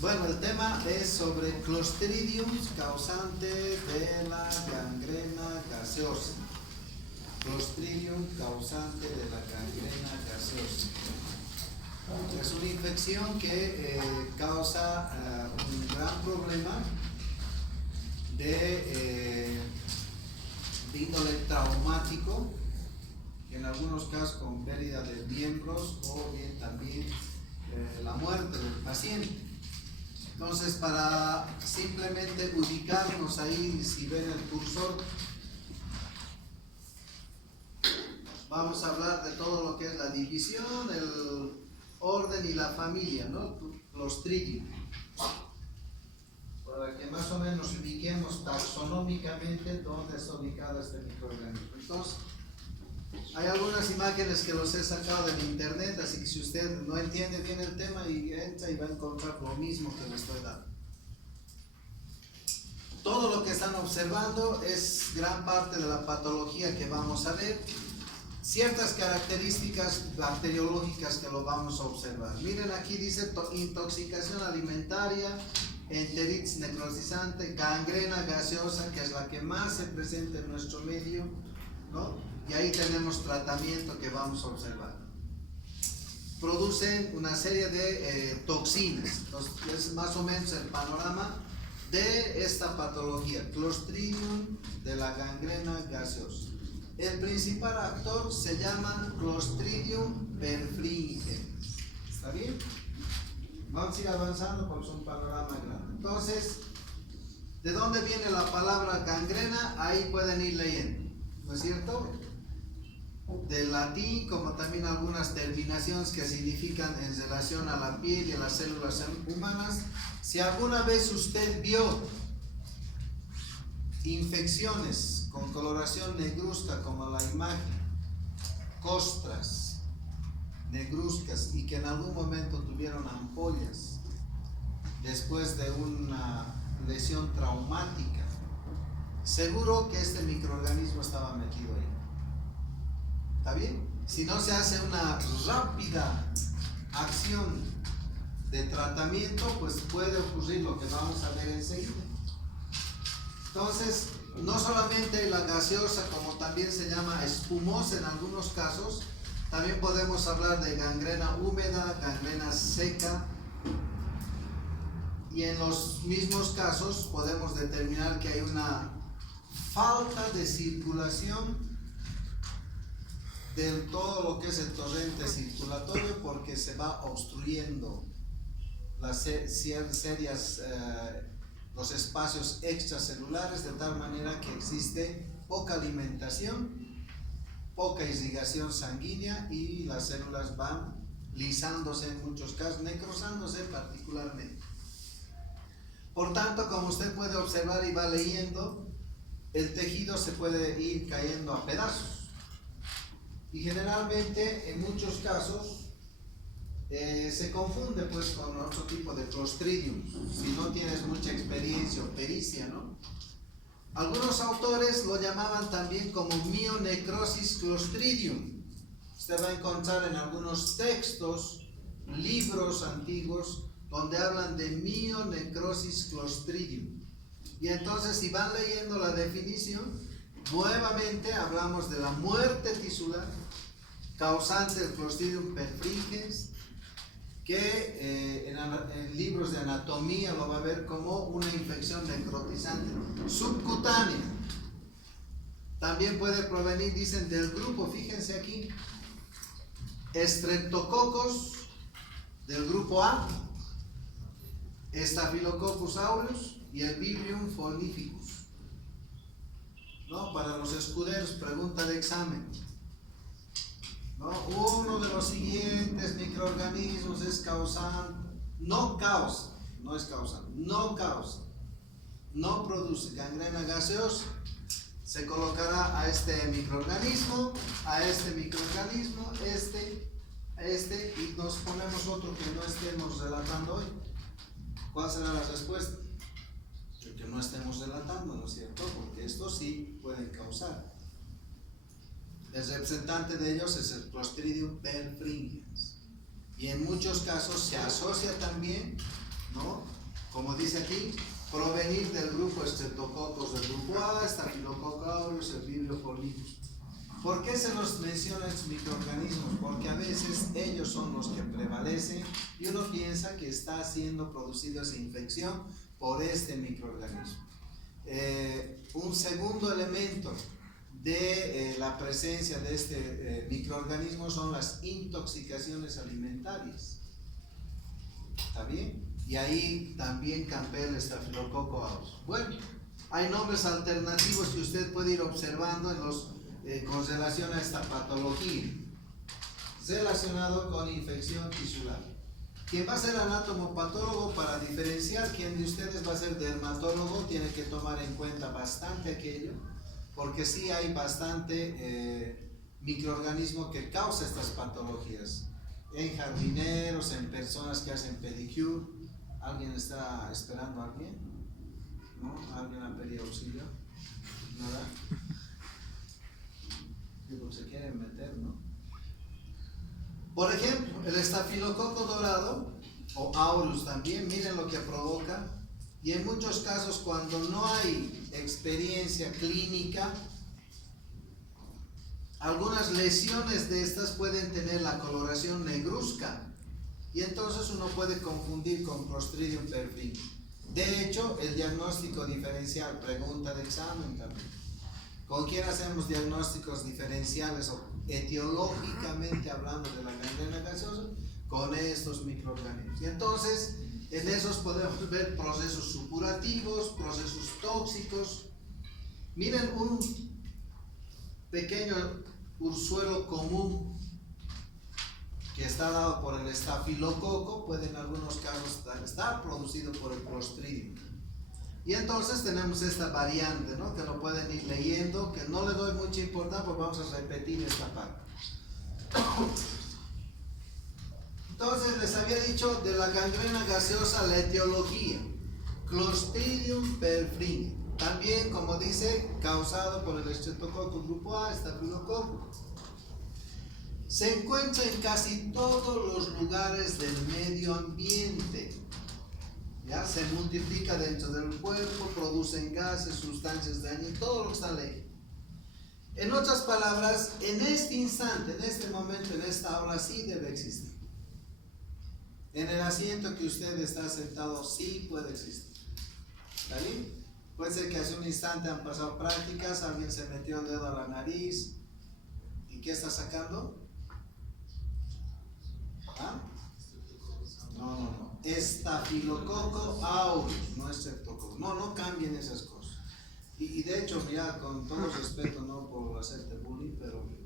Bueno, el tema es sobre Clostridium causante de la gangrena gaseosa. Clostridium causante de la gangrena gaseosa. Es una infección que causa un gran problema de índole traumático, en algunos casos con pérdida de miembros o bien también la muerte del paciente. Entonces, para simplemente ubicarnos ahí, si ven el cursor, vamos a hablar de todo lo que es la división, el orden y la familia, ¿no? Clostridium. Para que más o menos ubiquemos taxonómicamente dónde está ubicado este microorganismo. Entonces, hay algunas imágenes que los he sacado del internet, así que si usted no entiende bien el tema y entra y va a encontrar lo mismo que le estoy dando. Todo lo que están observando es gran parte de la patología que vamos a ver, ciertas características bacteriológicas que lo vamos a observar. Miren, aquí dice intoxicación alimentaria, enteritis necrotizante, gangrena gaseosa, que es la que más se presenta en nuestro medio, ¿no? Y ahí tenemos tratamiento que vamos a observar. Producen una serie de toxinas. Entonces, es más o menos el panorama de esta patología, Clostridium de la gangrena gaseosa. El principal actor se llama Clostridium perfringens. ¿Está bien? Vamos a ir avanzando porque es un panorama grande. Entonces, ¿de dónde viene la palabra gangrena? Ahí pueden ir leyendo, ¿no es cierto? Del latín, como también algunas terminaciones que significan en relación a la piel y a las células humanas. Si alguna vez usted vio infecciones con coloración negruzca, como la imagen, costras negruzcas, y que en algún momento tuvieron ampollas después de una lesión traumática, seguro que este microorganismo estaba metido ahí. ¿Está bien? Si no se hace una rápida acción de tratamiento, pues puede ocurrir lo que vamos a ver enseguida. Entonces, no solamente la gaseosa, como también se llama espumosa en algunos casos, también podemos hablar de gangrena húmeda, gangrena seca, y en los mismos casos podemos determinar que hay una falta de circulación de todo lo que es el torrente circulatorio, porque se va obstruyendo las serias, los espacios extracelulares, de tal manera que existe poca alimentación, poca irrigación sanguínea, y las células van lisándose en muchos casos, necrosándose particularmente. Por tanto, como usted puede observar y va leyendo, el tejido se puede ir cayendo a pedazos. Y generalmente, en muchos casos, se confunde pues con otro tipo de Clostridium, si no tienes mucha experiencia o pericia, ¿no? Algunos autores lo llamaban también como myonecrosis Clostridium. Usted va a encontrar en algunos textos, libros antiguos, donde hablan de myonecrosis Clostridium. Y entonces, si van leyendo la definición, nuevamente hablamos de la muerte tisular causante del Clostridium perfringens, que en libros de anatomía lo va a ver como una infección necrotizante subcutánea. También puede provenir, dicen, del grupo, fíjense aquí, Streptococcus del grupo A, Staphylococcus aureus y el Vibrio fognificus. ¿No? Para los escuderos, pregunta de examen, ¿no? Uno de los siguientes microorganismos es causante, no causa, no es causante, no causa, no produce gangrena gaseosa. Se colocará a este microorganismo, a este microorganismo, a este, y nos ponemos otro que no estemos relatando hoy. ¿Cuál será la respuesta? Que no estemos relatando, ¿no es cierto? Porque estos sí pueden causar. El representante de ellos es el Clostridium perfringens, y en muchos casos se asocia también ¿no? Como dice aquí, provenir del grupo Streptococcus del grupo A, Staphylococcus aureus, el Vibrio folicus. ¿Por qué se los menciona estos microorganismos? Porque a veces ellos son los que prevalecen y uno piensa que está siendo producida esa infección por este microorganismo. Un segundo elemento de la presencia de este microorganismo son las intoxicaciones alimentarias. ¿Está bien? Y ahí también campea el Staphylococcus aureus. Bueno, hay nombres alternativos que usted puede ir observando en los, con relación a esta patología relacionado con infección tisular. Quien va a ser anatomopatólogo, para diferenciar quién de ustedes va a ser dermatólogo, tiene que tomar en cuenta bastante aquello, porque sí hay bastante microorganismo que causa estas patologías. En jardineros, en personas que hacen pedicure. ¿Alguien está esperando a alguien? ¿No? ¿Alguien ha pedido auxilio? ¿Nada? Digo, se quieren meter, ¿no? Por ejemplo, el estafilococo dorado, o aureus también, miren lo que provoca. Y en muchos casos, cuando no hay experiencia clínica, algunas lesiones de estas pueden tener la coloración negruzca. Y entonces uno puede confundir con Clostridium perfringens. De hecho, el diagnóstico diferencial, pregunta de examen también. ¿Con quién hacemos diagnósticos diferenciales o etiológicamente hablando de la gangrena gaseosa? Con estos microorganismos. Y entonces, en esos podemos ver procesos supurativos, procesos tóxicos. Miren un pequeño ursuelo común que está dado por el estafilococo, puede en algunos casos estar producido por el Clostridium. Y entonces tenemos esta variante, ¿no? Que lo pueden ir leyendo, que no le doy mucha importancia, pues vamos a repetir esta parte. Entonces les había dicho de la gangrena gaseosa la etiología, Clostridium perfringens. También, como dice, causado por el Streptococcus grupo A, Staphylococcus. Se encuentra en casi todos los lugares del medio ambiente. ¿Ya? Se multiplica dentro del cuerpo, producen gases, sustancias dañinas, todo lo que está leyendo. En otras palabras, en este instante, en este momento, en esta hora, sí debe existir. En el asiento que usted está sentado, sí puede existir. ¿Está bien? Puede ser que hace un instante han pasado prácticas, alguien se metió el dedo a la nariz. ¿Y qué está sacando? ¿Ah? No. Estafilococcus aureus, no Streptococcus. No cambien esas cosas. Y de hecho, mira, con todo respeto, no por hacerte bullying, pero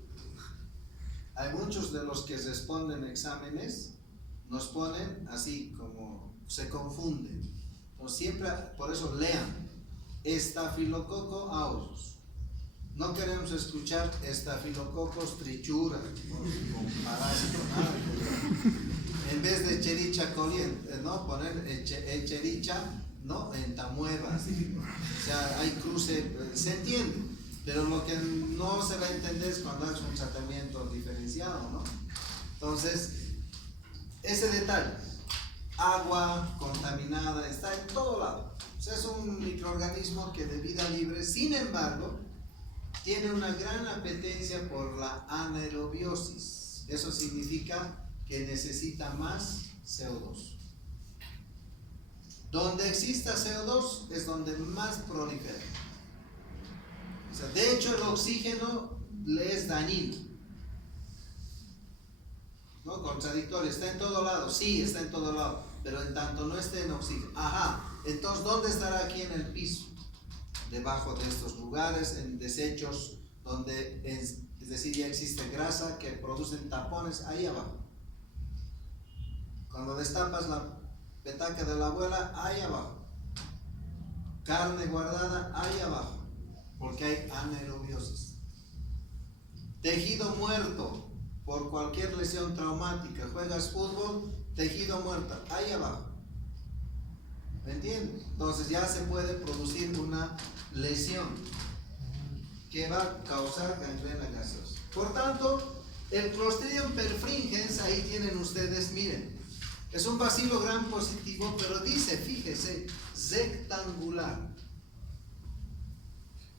hay muchos de los que responden exámenes, nos ponen así como se confunden. Entonces siempre, por eso lean Estafilococcus aureus. No queremos escuchar Staphylococcus trichura, con parásito, nada. En vez de Echerichia coli, ¿no? Poner Echerichia, ¿no? Entamueva. O sea, hay cruce, se entiende, pero lo que no se va a entender es cuando haces un tratamiento diferenciado, ¿no? Entonces, ese detalle, agua contaminada, está en todo lado. O sea, es un microorganismo que de vida libre, sin embargo, tiene una gran apetencia por la anaerobiosis. Eso significa que necesita más CO2. Donde exista CO2 es donde más prolifera. O sea, de hecho, el oxígeno le es dañino. ¿No? Contradictorio, está en todo lado. Sí, está en todo lado, pero en tanto no esté en oxígeno. Ajá, entonces, ¿dónde estará aquí en el piso? Debajo de estos lugares, en desechos donde es decir, ya existe grasa que producen tapones ahí abajo. Cuando destapas la petaca de la abuela, ahí abajo. Carne guardada, ahí abajo, porque hay anaerobiosis. Tejido muerto por cualquier lesión traumática, juegas fútbol, tejido muerto, ahí abajo. ¿Me entiendes? Entonces ya se puede producir una lesión que va a causar gangrena gaseosa. Por tanto, el Clostridium perfringens, ahí tienen ustedes, miren, Es un vacío gran positivo, pero dice, fíjese, rectangular.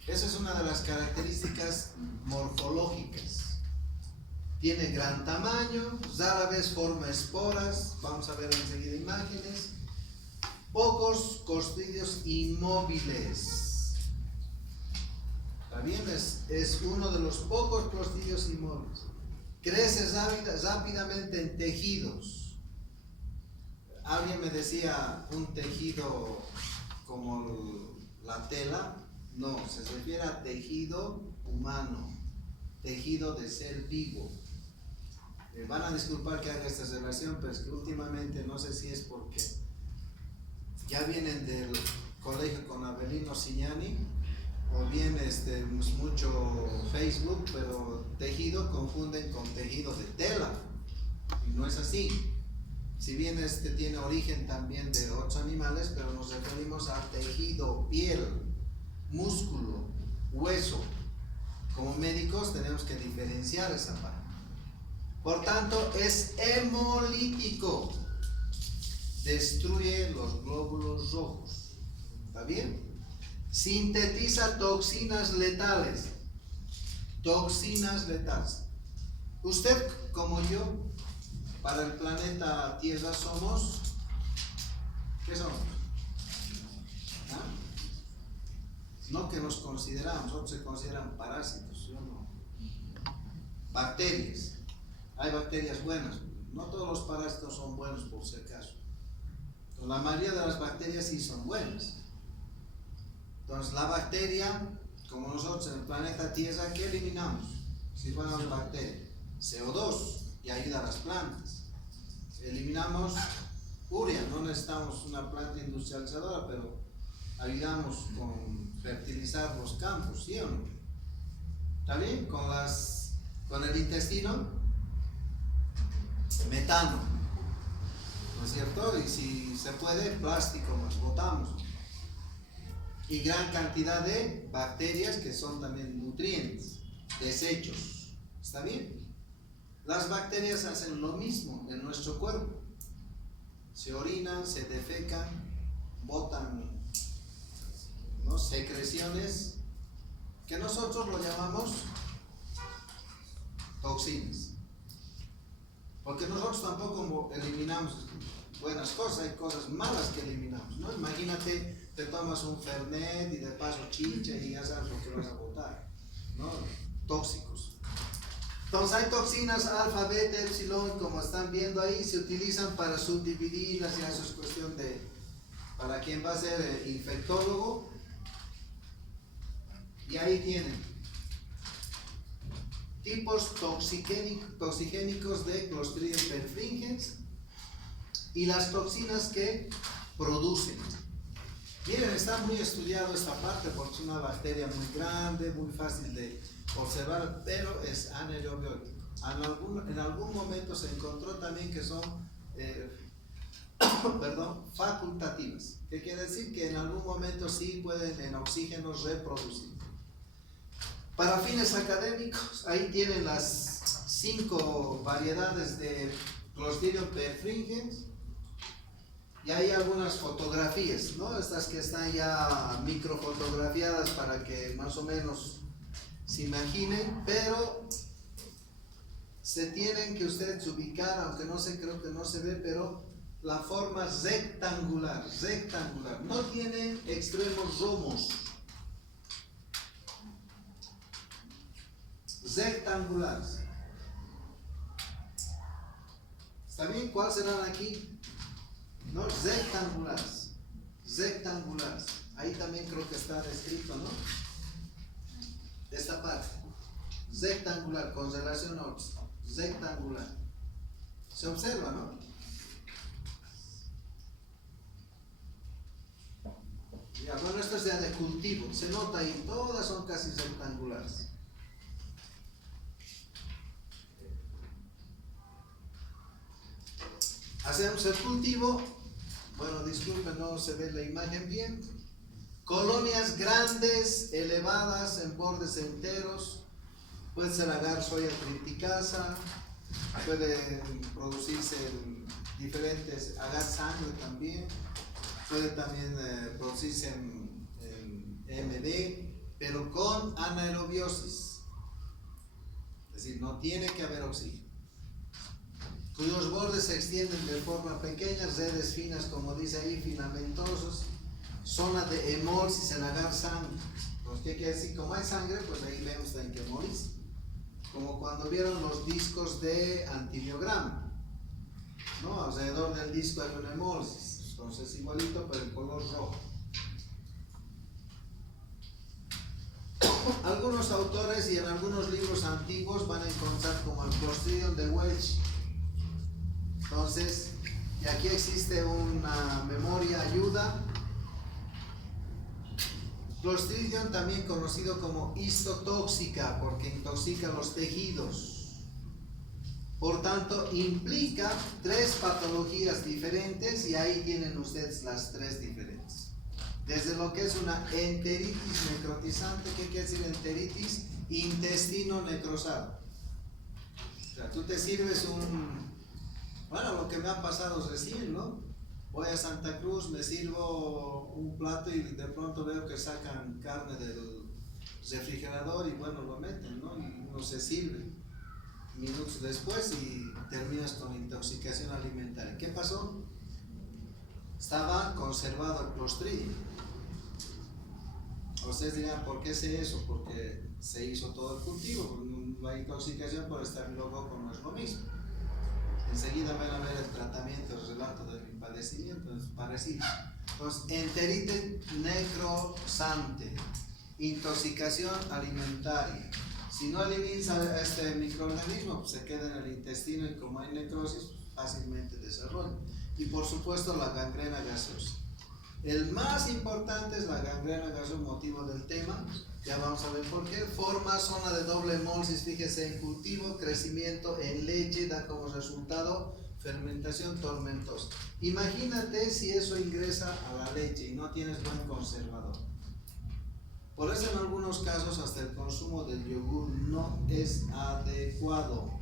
Esa es una de las características morfológicas. Tiene gran tamaño, rara vez forma esporas, vamos a ver enseguida imágenes. Pocos clostridios inmóviles. ¿Está bien? Es uno de los pocos clostridios inmóviles. Crece rápidamente en tejidos. Alguien me decía un tejido como la tela. No, se refiere a tejido humano, tejido de ser vivo. Van a disculpar que haga esta relación, pero es que últimamente, no sé si es porque ya vienen del colegio con Abelino Signani, o bien mucho Facebook, pero tejido confunden con tejido de tela, y no es así. Si bien tiene origen también de otros animales, pero nos referimos a tejido, piel, músculo, hueso. Como médicos tenemos que diferenciar esa parte. Por tanto, es hemolítico. Destruye los glóbulos rojos. ¿Está bien? Sintetiza toxinas letales. Toxinas letales. Usted, como yo, para el planeta Tierra somos, ¿qué somos? ¿Ah? No que nos consideramos, otros se consideran parásitos, yo no. Bacterias. Hay bacterias buenas, no todos los parásitos son buenos por si acaso. Entonces, la mayoría de las bacterias sí son buenas. Entonces la bacteria, como nosotros en el planeta Tierra, ¿qué eliminamos? Si fuéramos bacterias, CO2 y ayuda a las plantas. Eliminamos urea, no necesitamos una planta industrializadora, pero ayudamos con fertilizar los campos, ¿sí o no? ¿Está bien? Con el intestino, metano, ¿no es cierto? Y si se puede, plástico nos botamos. Y gran cantidad de bacterias que son también nutrientes, desechos. ¿Está bien? Las bacterias hacen lo mismo en nuestro cuerpo. Se orinan, se defecan, botan, ¿no?, secreciones que nosotros lo llamamos toxinas. Porque nosotros tampoco eliminamos buenas cosas, hay cosas malas que eliminamos, ¿no? Imagínate, te tomas un Fernet y de paso chicha y ya sabes lo que vas a botar, ¿no? Tóxicos. Entonces hay toxinas alfa, beta, epsilon, como están viendo ahí, se utilizan para subdividirlas, ya eso es cuestión de, para quien va a ser infectólogo. Y ahí tienen tipos toxigénicos de Clostridium perfringens y las toxinas que producen. Miren, está muy estudiado esta parte porque es una bacteria muy grande, muy fácil de observar, pero es anaerobiótico. En algún momento se encontró también que son facultativas, que quiere decir que en algún momento sí pueden en oxígeno reproducir. Para fines académicos, ahí tienen las 5 variedades de Clostridium perfringens y hay algunas fotografías, ¿no? Estas que están ya microfotografiadas para que más o menos se imaginen, pero se tienen que ustedes ubicar, aunque no sé, creo que no se ve, pero la forma rectangular, no tiene extremos romos. Rectangulares. ¿Está bien? ¿Cuáles serán aquí? ¿No? Rectangulares. Ahí también creo que está descrito, ¿no? Esta parte. Rectangular, con relación a otros. Rectangular. Se observa, ¿no? Ya, bueno, esto es ya de cultivo. Se nota ahí, todas son casi rectangulares. Hacemos el cultivo, bueno, disculpen, no se ve la imagen bien. Colonias grandes, elevadas, en bordes enteros. Puede ser agar soya triticasa, puede producirse en diferentes, agar sangre también, puede también producirse en MD, pero con anaerobiosis, es decir, no tiene que haber oxígeno, cuyos bordes se extienden de forma pequeña, redes finas, como dice ahí, filamentosos, zona de hemólise en agar sangre. Pues, ¿qué quiere decir? Como hay sangre, pues ahí vemos en que hemólise, como cuando vieron los discos de antibiograma, ¿no? Alrededor del disco hay una hemólisis, entonces igualito pero el color rojo. Algunos autores y en algunos libros antiguos van a encontrar como el Clostridium de Welch. Entonces, y aquí existe una memoria ayuda. Clostridium también conocido como histotóxica porque intoxica los tejidos. Por tanto, implica 3 patologías diferentes y ahí tienen ustedes las 3 diferentes. Desde lo que es una enteritis necrotizante, ¿qué quiere decir enteritis? Intestino necrosado. O sea, tú te sirves bueno, lo que me ha pasado recién, ¿no? Voy a Santa Cruz, me sirvo un plato y de pronto veo que sacan carne del refrigerador y bueno, lo meten, ¿no? Y uno se sirve minutos después y terminas con intoxicación alimentaria. ¿Qué pasó? Estaba conservado el Clostridium. Ustedes dirán, ¿por qué sé eso? Porque se hizo todo el cultivo. La intoxicación por estafilococo no es lo mismo. Enseguida van a ver el tratamiento, el relato de mi padecimiento, es parecido. Entonces, enteritis necrosante, intoxicación alimentaria. Si no elimina este microorganismo, pues se queda en el intestino y como hay necrosis, fácilmente desarrolla. Y por supuesto la gangrena gaseosa. El más importante es la gangrena gaseosa, motivo del tema. Ya vamos a ver por qué. Forma zona de doble hemólisis, fíjese, en cultivo, crecimiento en leche, da como resultado fermentación tormentosa. Imagínate si eso ingresa a la leche y no tienes buen conservador. Por eso en algunos casos hasta el consumo del yogur no es adecuado.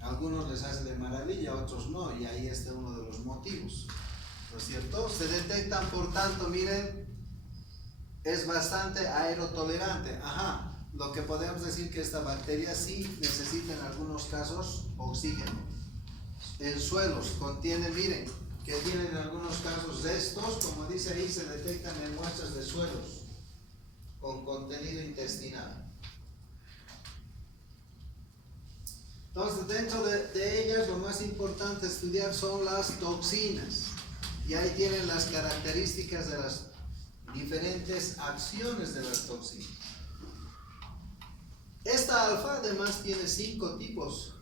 A algunos les hace de maravilla, a otros no, y ahí está uno de los motivos, ¿no es cierto? Se detectan, por tanto, miren, es bastante aerotolerante. Ajá, lo que podemos decir que esta bacteria sí necesita en algunos casos oxígeno. En suelos contiene, miren, que tienen en algunos casos restos, como dice ahí, se detectan en muestras de suelos con contenido intestinal. Entonces, dentro de ellas, lo más importante estudiar son las toxinas. Y ahí tienen las características de las diferentes acciones de las toxinas. Esta alfa además tiene 5 tipos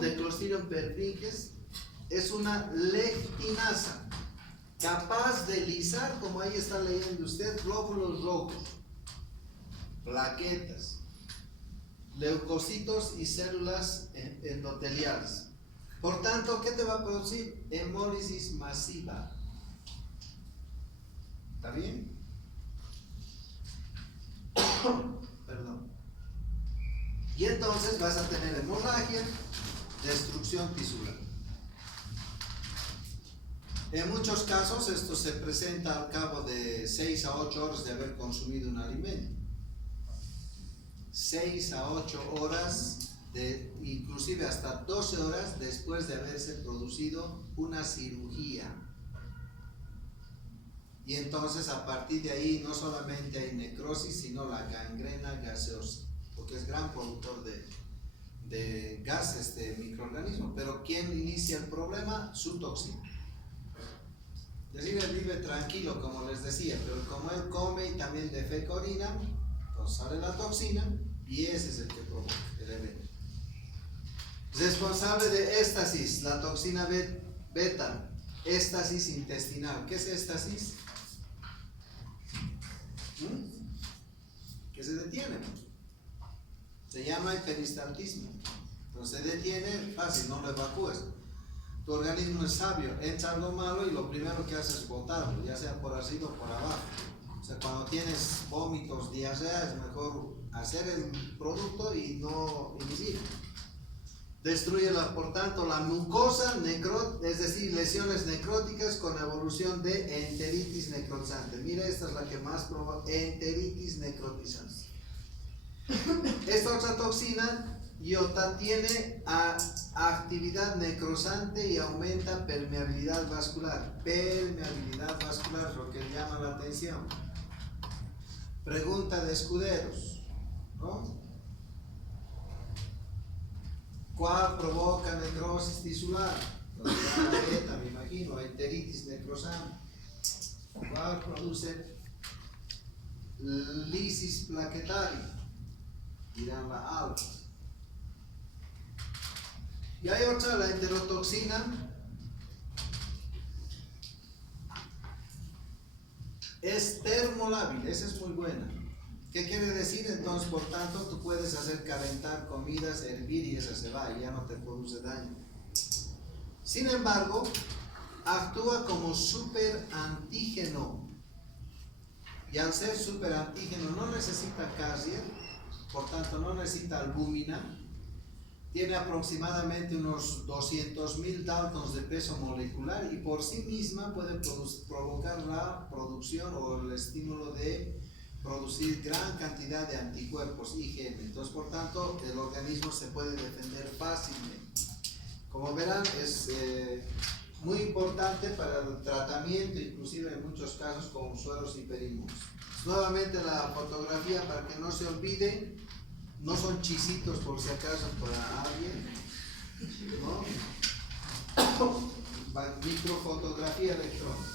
de Clostridium perfringens. Es una lectinasa capaz de lisar, como ahí está leyendo usted, glóbulos rojos, plaquetas, leucocitos y células endoteliales. Por tanto, ¿qué te va a producir? Hemólisis masiva. ¿Está bien? Perdón. Y entonces vas a tener hemorragia, destrucción tisular. En muchos casos esto se presenta al cabo de 6 a 8 horas de haber consumido un alimento. 6 a 8 horas, inclusive hasta 12 horas después de haberse producido una cirugía. Y entonces a partir de ahí no solamente hay necrosis, sino la gangrena gaseosa, porque es gran productor de gas este microorganismo. Pero ¿quién inicia el problema? Su toxina. Es decir, él vive tranquilo, como les decía, pero como él come y también defeca orina, entonces sale la toxina y ese es el que provoca el evento. Responsable de éstasis, la toxina beta, éstasis intestinal. ¿Qué es éstasis? Que se detiene. Se llama hiperistaltismo. Entonces se detiene, fácil, no lo evacúes. Tu organismo es sabio, entra algo malo y lo primero que hace es botarlo, ya sea por arriba o por abajo. O sea, cuando tienes vómitos, diarrea, es mejor hacer el producto y no inhibir. Destruye, por tanto, la mucosa, es decir, lesiones necróticas con evolución de enteritis necrotizante. Mira, esta es la que más provoca enteritis necrotizante. Esta otra toxina, iota, tiene actividad necrosante y aumenta permeabilidad vascular. Permeabilidad vascular es lo que llama la atención. Pregunta de escuderos, ¿no? ¿Cuál provoca necrosis tisular? La beta, me imagino, enteritis necrosante. ¿Cuál produce lisis plaquetaria? Dirán la alfa. Y hay otra, la enterotoxina. Es termolábil, esa es muy buena. ¿Qué quiere decir? Entonces, por tanto, tú puedes hacer calentar comidas, hervir y esa se va y ya no te produce daño. Sin embargo, actúa como superantígeno. Y al ser superantígeno no necesita carrier, por tanto no necesita albúmina. Tiene aproximadamente unos 200.000 daltons de peso molecular y por sí misma puede provocar la producción o el estímulo de producir gran cantidad de anticuerpos IgM. Entonces, por tanto, el organismo se puede defender fácilmente. Como verán, es muy importante para el tratamiento, inclusive en muchos casos con sueros hiperinmunes. Nuevamente la fotografía para que no se olvide, no son chisitos por si acaso para alguien, ¿no? Microfotografía electrónica.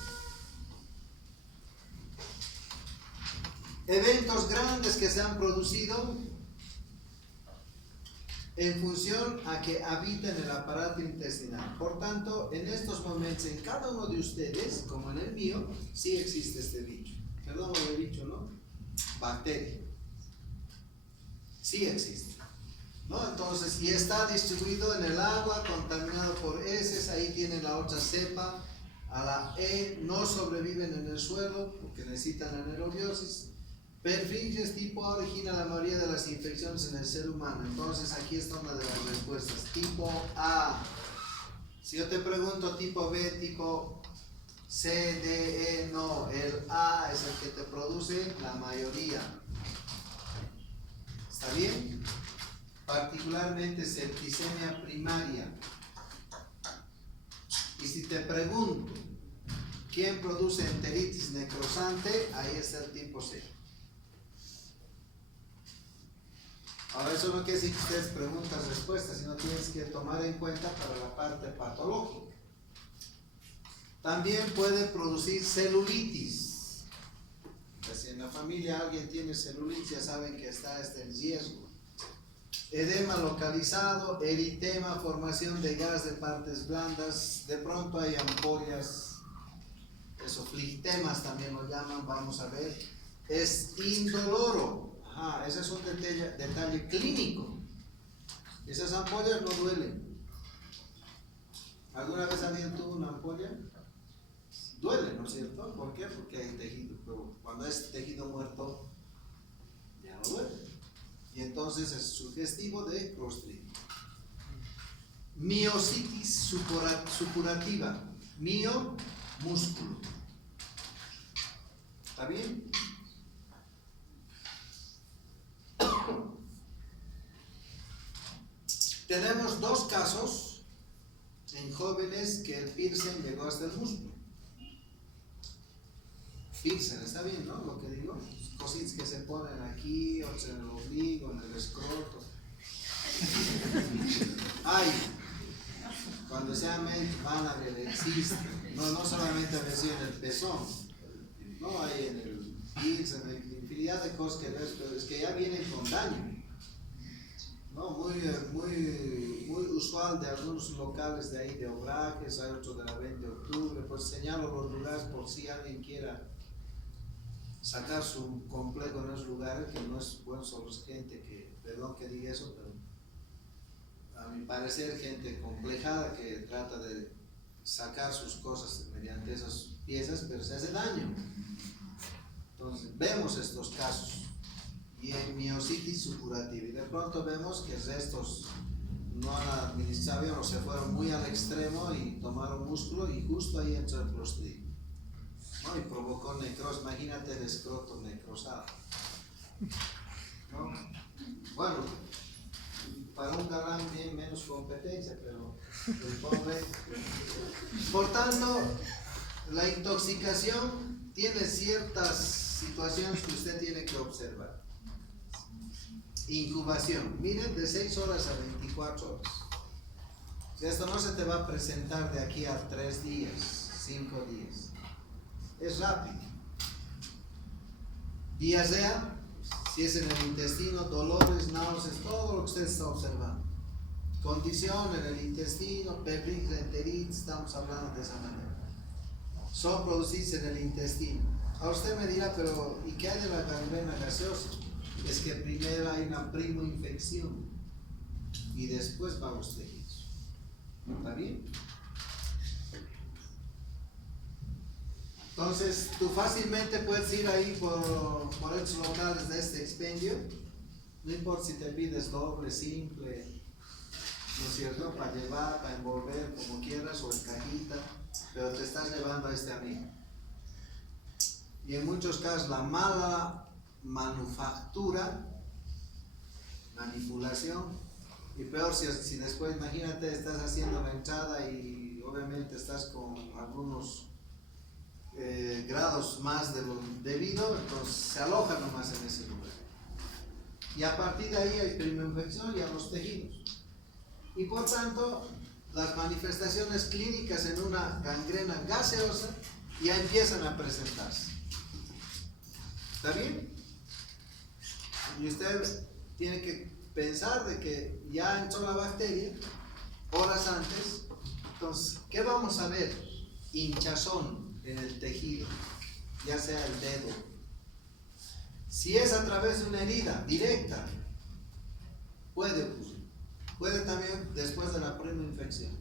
Eventos grandes que se han producido en función a que habiten el aparato intestinal. Por tanto, en estos momentos, en cada uno de ustedes, como en el mío, sí existe este bicho. Perdón, el bicho, ¿no? Bacteria. Sí existe, ¿no? Entonces, y está distribuido en el agua, contaminado por heces. Ahí tienen la otra cepa, a la E, no sobreviven en el suelo porque necesitan anaerobiosis. Perfringens tipo A origina la mayoría de las infecciones en el ser humano. Entonces aquí está una de las respuestas. Tipo A. Si yo te pregunto tipo B, tipo C, D, E, no. El A es el que te produce la mayoría. ¿Está bien? Particularmente septicemia primaria. Y si te pregunto quién produce enteritis necrosante, ahí está el tipo C. Ahora, eso no quiere decir que ustedes preguntas respuestas, sino tienes que tomar en cuenta para la parte patológica. También puede producir celulitis. Si en la familia alguien tiene celulitis, ya saben que está en riesgo. Edema localizado, eritema, formación de gas de partes blandas, de pronto hay ampollas, eso, flictemas también lo llaman, vamos a ver. Es indoloro. Ese es un detalle clínico. Esas ampollas no duelen. ¿Alguna vez alguien tuvo una ampolla? Duele, ¿no es cierto? ¿Por qué? Porque hay tejido, pero cuando es tejido muerto, ya no duele. Y entonces es sugestivo de Clostridium. Miositis supurativa. Mio, músculo. ¿Está bien? Tenemos dos casos en jóvenes que el piercing llegó hasta el músculo. Piercing, está bien, ¿no? Lo que digo, cositas que se ponen aquí, o en el ombligo, en el escroto. Hay, cuando sea médico, van a ver, existe. No solamente a veces en el pezón, no hay en el piercing, hay infinidad de cosas que ves, pero es que ya vienen con daño. No, muy usual de algunos locales de ahí de Obrajes, hay otro de la 20 de octubre, pues señalo los lugares por si alguien quiera sacar su complejo en esos lugares, que no es bueno, solo es gente que, perdón que diga eso, pero a mi parecer gente complejada que trata de sacar sus cosas mediante esas piezas, pero se hace daño. Entonces, vemos estos casos. y en miositis supurativa. Y de pronto vemos que restos no han administrado bien o se fueron muy al extremo y tomaron músculo y justo ahí entra el clostridio, ¿no? Y provocó necrosis. Imagínate el escroto necrosado, ¿no? Bueno, para un galán bien menos competencia, pero el pobre. Por tanto, la intoxicación tiene ciertas situaciones que usted tiene que observar. Incubación, miren, de 6 horas a 24 horas. Esto no se te va a presentar de aquí a 3 días, 5 días. Es rápido. Diarrea, si es en el intestino, dolores, náuseas, todo lo que usted está observando. Condición en el intestino, peprín, enteritis, estamos hablando de esa manera. Son producidos en el intestino. Ahora usted me dirá, pero ¿y qué hay de la gangrena gaseosa? Es que primero hay una primoinfección y después va a los tejidos. ¿Está bien? Entonces, tú fácilmente puedes ir ahí por estos locales de este expendio. No importa si te pides doble, simple, ¿no es cierto? Para llevar, para envolver, como quieras, o en cajita, pero te estás llevando a este amigo. Y en muchos casos la mala manufactura, manipulación, y peor si después, imagínate, estás haciendo la entrada y obviamente estás con algunos grados más de lo debido, entonces se aloja nomás en ese lugar. Y a partir de ahí hay primoinfección y a los tejidos. Y por tanto, las manifestaciones clínicas en una gangrena gaseosa ya empiezan a presentarse. ¿Está bien? Y usted tiene que pensar de que ya entró la bacteria horas antes. Entonces, ¿qué vamos a ver? Hinchazón en el tejido, ya sea el dedo. Si es a través de una herida directa, puede ocurrir. Puede también después de la primoinfección.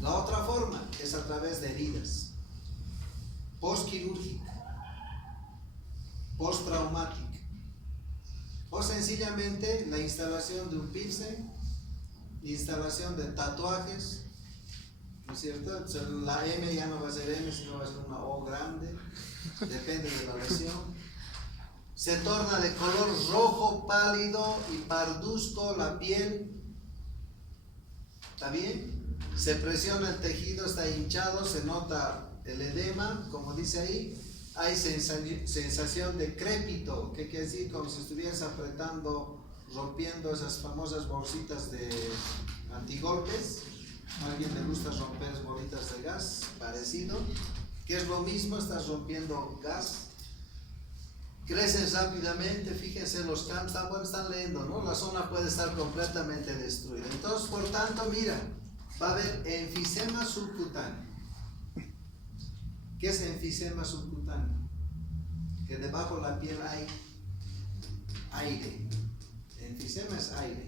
La otra forma es a través de heridas postquirúrgica, postraumática, o sencillamente la instalación de un piercing, la instalación de tatuajes, ¿no es cierto? Entonces, la M ya no va a ser M, sino va a ser una O grande, depende de la lesión. Se torna de color rojo pálido y parduzco la piel. ¿Está bien? Se presiona el tejido, está hinchado, se nota el edema, como dice ahí. Hay sensación de crépito, que quiere decir como si estuvieras apretando, rompiendo esas famosas bolsitas de antigolpes. A alguien le gusta romper bolitas de gas, parecido, que es lo mismo, estás rompiendo gas. Crecen rápidamente, fíjense los cambios, están leyendo, ¿no? La zona puede estar completamente destruida. Entonces, por tanto, mira, va a haber enfisema subcutáneo. ¿Qué es enfisema subcutáneo? Que debajo de la piel hay aire. Enfisema es aire.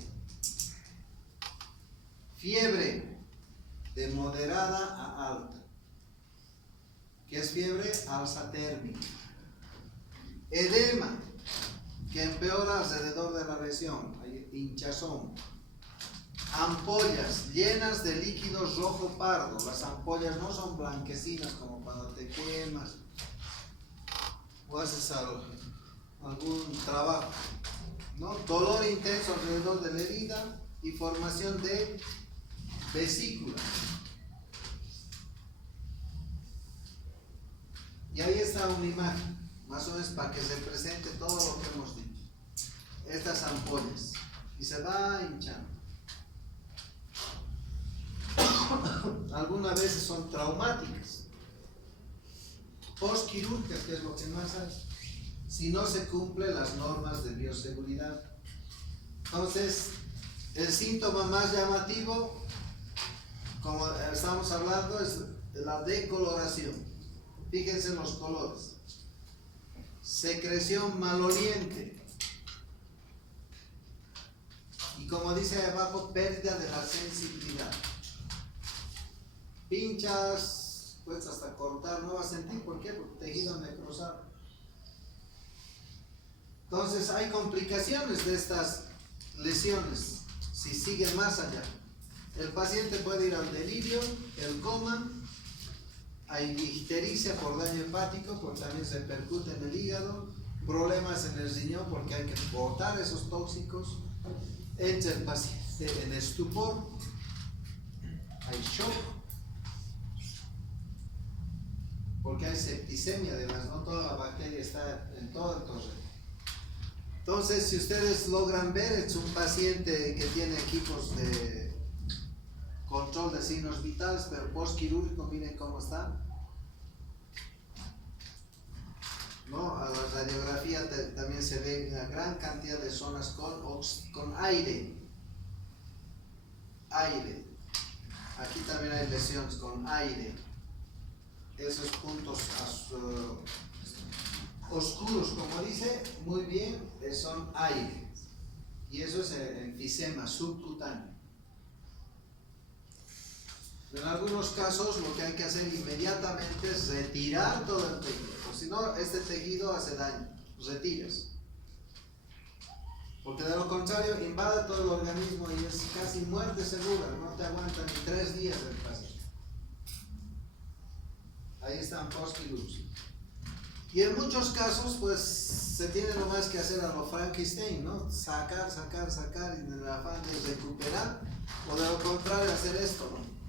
Fiebre de moderada a alta. ¿Qué es fiebre? Alza térmica. Edema, que empeora alrededor de la lesión, hay hinchazón. Ampollas llenas de líquidos rojo pardo. Las ampollas no son blanquecinas como cuando te quemas o haces algún trabajo, ¿no? Dolor intenso alrededor de la herida y formación de vesícula. Y ahí está una imagen, más o menos para que se presente todo lo que hemos dicho. Estas ampollas. Y se va hinchando. Algunas veces son traumáticas. Postquirúrgicas, que es lo que más hay. Si no se cumplen las normas de bioseguridad. Entonces, el síntoma más llamativo, como estamos hablando, es la decoloración. Fíjense en los colores. Secreción maloliente. Y como dice ahí abajo, pérdida de la sensibilidad. Pinchas, puedes hasta cortar, no vas a sentir. ¿Por qué? Porque tejido necrosado. Entonces hay complicaciones de estas lesiones si siguen más allá. El paciente puede ir al delirio, el coma, hay ictericia por daño hepático, porque también se percute en el hígado, problemas en el riñón porque hay que botar esos tóxicos, entra el paciente en estupor, hay shock, porque hay septicemia, además, no toda la bacteria está en todo el torrente. Entonces, si ustedes logran ver, es un paciente que tiene equipos de control de signos vitales, pero postquirúrgico, miren cómo está. ¿No? A la radiografía también se ve una gran cantidad de zonas con aire. Aquí también hay lesiones con aire. Esos puntos oscuros, como dice, muy bien, son aire. Y eso es enfisema subcutáneo. En algunos casos lo que hay que hacer inmediatamente es retirar todo el tejido, porque si no, este tejido hace daño, retiras. Porque de lo contrario invade todo el organismo y es casi muerte segura, no te aguanta ni 3 días el paciente. Ahí están postquirúrgicos. Y en muchos casos, pues, se tiene nomás que hacer a lo Frankenstein, ¿no? Sacar, y en el afán de recuperar, o de lo contrario hacer esto, ¿no?